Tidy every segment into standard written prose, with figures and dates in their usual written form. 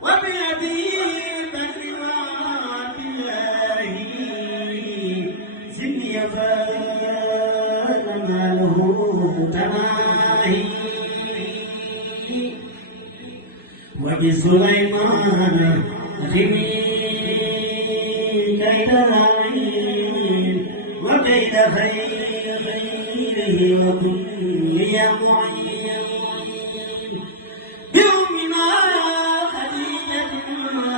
وبأبي بكر وعبد الله سني فما له تناهي وبسليمان غني كيد العين وكيد خيره وكن لي معين بأمنا خديجة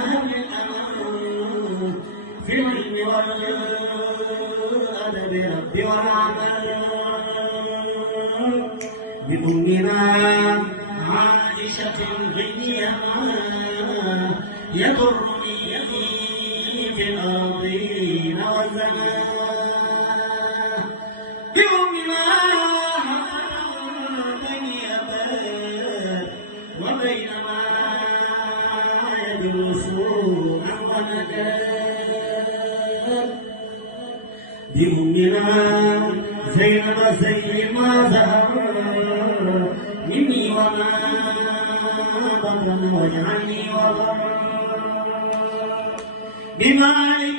هب الأمان في العلم والأدب رب والعمل بأمنا عائشة غنيها يضرني في الأرضين والزمان بأمنا بني أباد وبينما يدرسون ونكاد بأمنا زينب سيد ما زهر مني وما بطن واجعلني وضر بمالك